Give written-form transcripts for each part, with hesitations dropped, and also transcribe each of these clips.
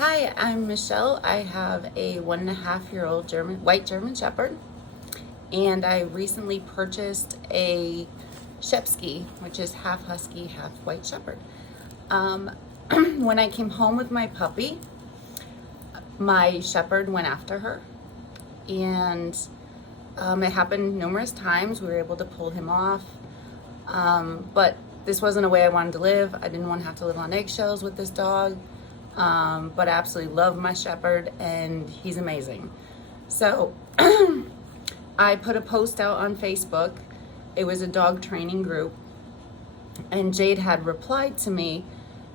Hi, I'm Michelle. I have a 1.5-year-old white German Shepherd, and I recently purchased a Shepsky, which is half Husky, half White Shepherd. When I came home with my puppy, my Shepherd went after her, and it happened numerous times. We were able to pull him off, but this wasn't a way I wanted to live. I didn't want to have to live on eggshells with this dog. But I absolutely love my Shepherd, and he's amazing. So I put a post out on Facebook. It was a dog training group, and Jade had replied to me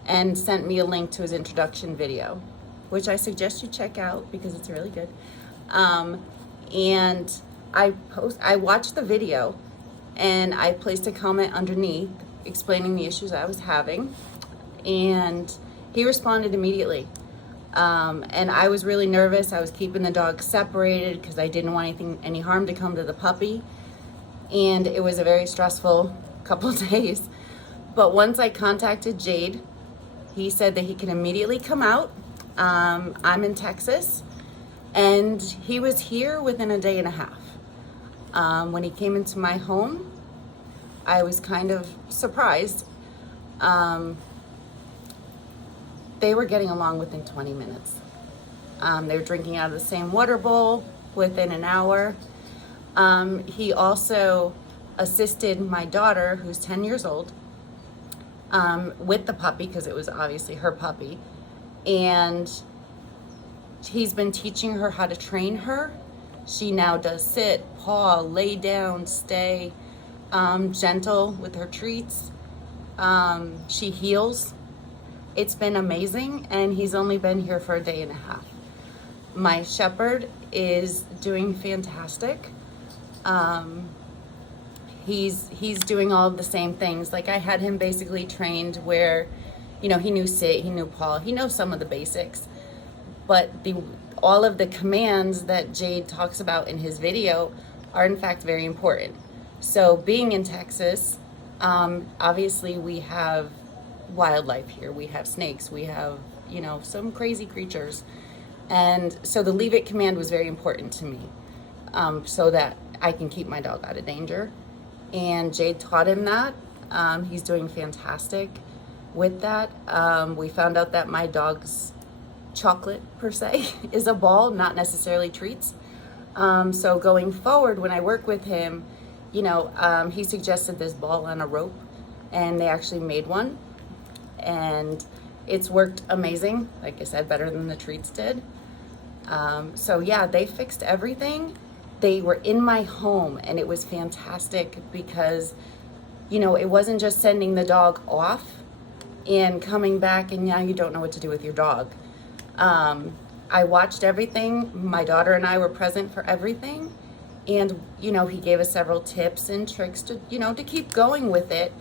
and sent me a link to his introduction video, which I suggest you check out because it's really good. And I watched the video, and I placed a comment underneath explaining the issues I was having, and he responded immediately. And I was really nervous. I was keeping the dog separated because I didn't want any harm to come to the puppy. And it was a very stressful couple days. But once I contacted Jade, he said that he can immediately come out. I'm in Texas, and he was here within a day and a half. When he came into my home, I was kind of surprised. They were getting along within 20 minutes. They were drinking out of the same water bowl within an hour. He also assisted my daughter, who's 10 years old, with the puppy because it was obviously her puppy. And he's been teaching her how to train her. She now does sit, paw, lay down, stay, gentle with her treats. She heels. It's been amazing, and he's only been here for a day and a half. My Shepherd is doing fantastic. He's doing all of the same things. Like, I had him basically trained where, he knew sit, he knew paw, he knows some of the basics, but all of the commands that Jade talks about in his video are in fact very important. So being in Texas, obviously we have wildlife here. We have snakes, we have, some crazy creatures. And so the leave it command was very important to me, so that I can keep my dog out of danger. And Jade taught him that. He's doing fantastic with that. We found out that my dog's chocolate, per se, is a ball, not necessarily treats. So going forward, when I work with him, he suggested this ball on a rope, and they actually made one. And it's worked amazing. Like I said, better than the treats did. So yeah, they fixed everything. They were in my home, and it was fantastic because, it wasn't just sending the dog off and coming back and now you don't know what to do with your dog. I watched everything. My daughter and I were present for everything. And, he gave us several tips and tricks to, to keep going with it.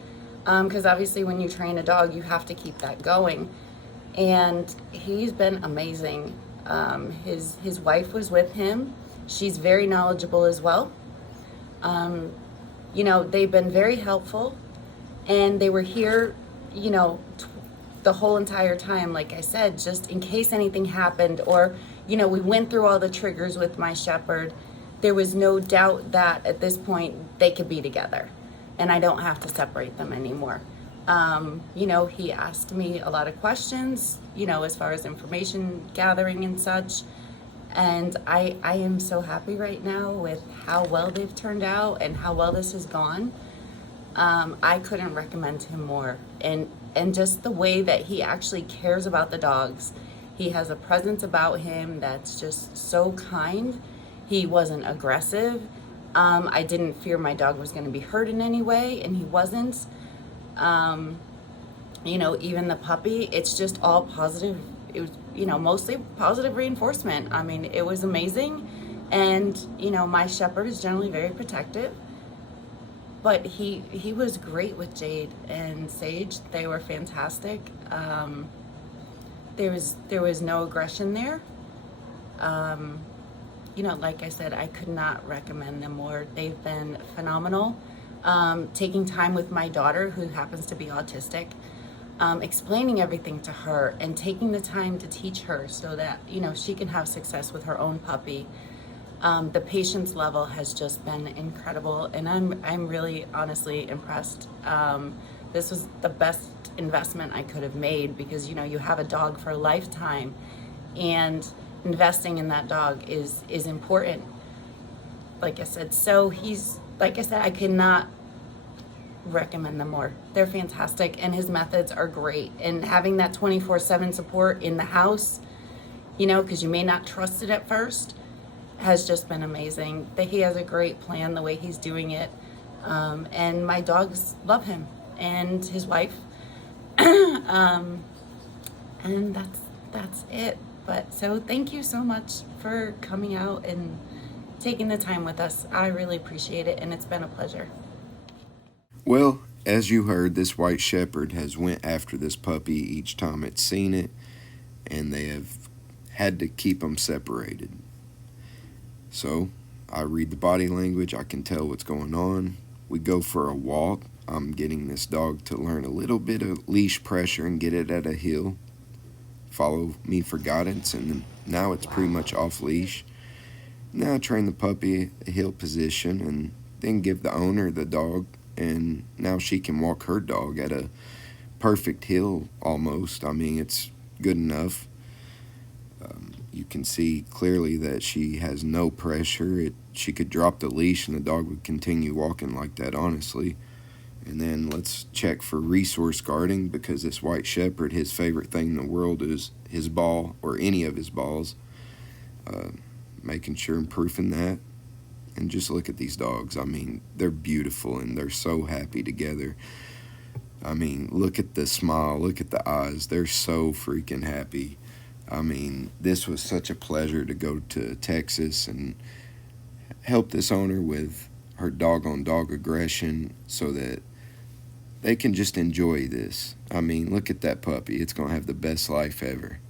Because obviously when you train a dog, you have to keep that going. And he's been amazing. His wife was with him. She's very knowledgeable as well. They've been very helpful, and they were here, the whole entire time, like I said, just in case anything happened, or, we went through all the triggers with my Shepherd. There was no doubt that at this point they could be together, and I don't have to separate them anymore. He asked me a lot of questions, as far as information gathering and such. And I am so happy right now with how well they've turned out and how well this has gone. I couldn't recommend him more. And just the way that he actually cares about the dogs. He has a presence about him that's just so kind. He wasn't aggressive. I didn't fear my dog was going to be hurt in any way, and he wasn't. Even the puppy, it's just all positive. It was, mostly positive reinforcement. I mean, it was amazing. And, my Shepherd is generally very protective, but he was great with Jade and Sage. They were fantastic. There was no aggression there. Like I said, I could not recommend them more. They've been phenomenal. Taking time with my daughter, who happens to be autistic, explaining everything to her and taking the time to teach her so that, you know, she can have success with her own puppy. The patience level has just been incredible, and I'm really honestly impressed. This was the best investment I could have made, because, you know, you have a dog for a lifetime, and investing in that dog is important. Like I said, so he's, like I said, I cannot recommend them more. They're fantastic, and his methods are great. And having that 24/7 support in the house, you know, because you may not trust it at first, has just been amazing. That he has a great plan the way he's doing it, and my dogs love him and his wife, and that's it. But so thank you so much for coming out and taking the time with us. I really appreciate it, and it's been a pleasure. Well, as you heard, this white shepherd has went after this puppy each time it's seen it, and they have had to keep them separated. So I read the body language, I can tell what's going on. We go for a walk. I'm getting this dog to learn a little bit of leash pressure and get it at a heel. Follow me for guidance, and now it's pretty much off leash. Now I train the puppy a heel position and then give the owner the dog, and now she can walk her dog at a perfect heel almost. I mean, it's good enough. You can see clearly that she has no pressure. She could drop the leash and the dog would continue walking like that, honestly. And then let's check for resource guarding, because this white shepherd, his favorite thing in the world is his ball, or any of his balls. Making sure and proofing that. And just look at these dogs. I mean, they're beautiful and they're so happy together. I mean, look at the smile, look at the eyes. They're so freaking happy. I mean, this was such a pleasure to go to Texas and help this owner with her dog-on-dog aggression so that they can just enjoy this. I mean, look at that puppy. It's going to have the best life ever.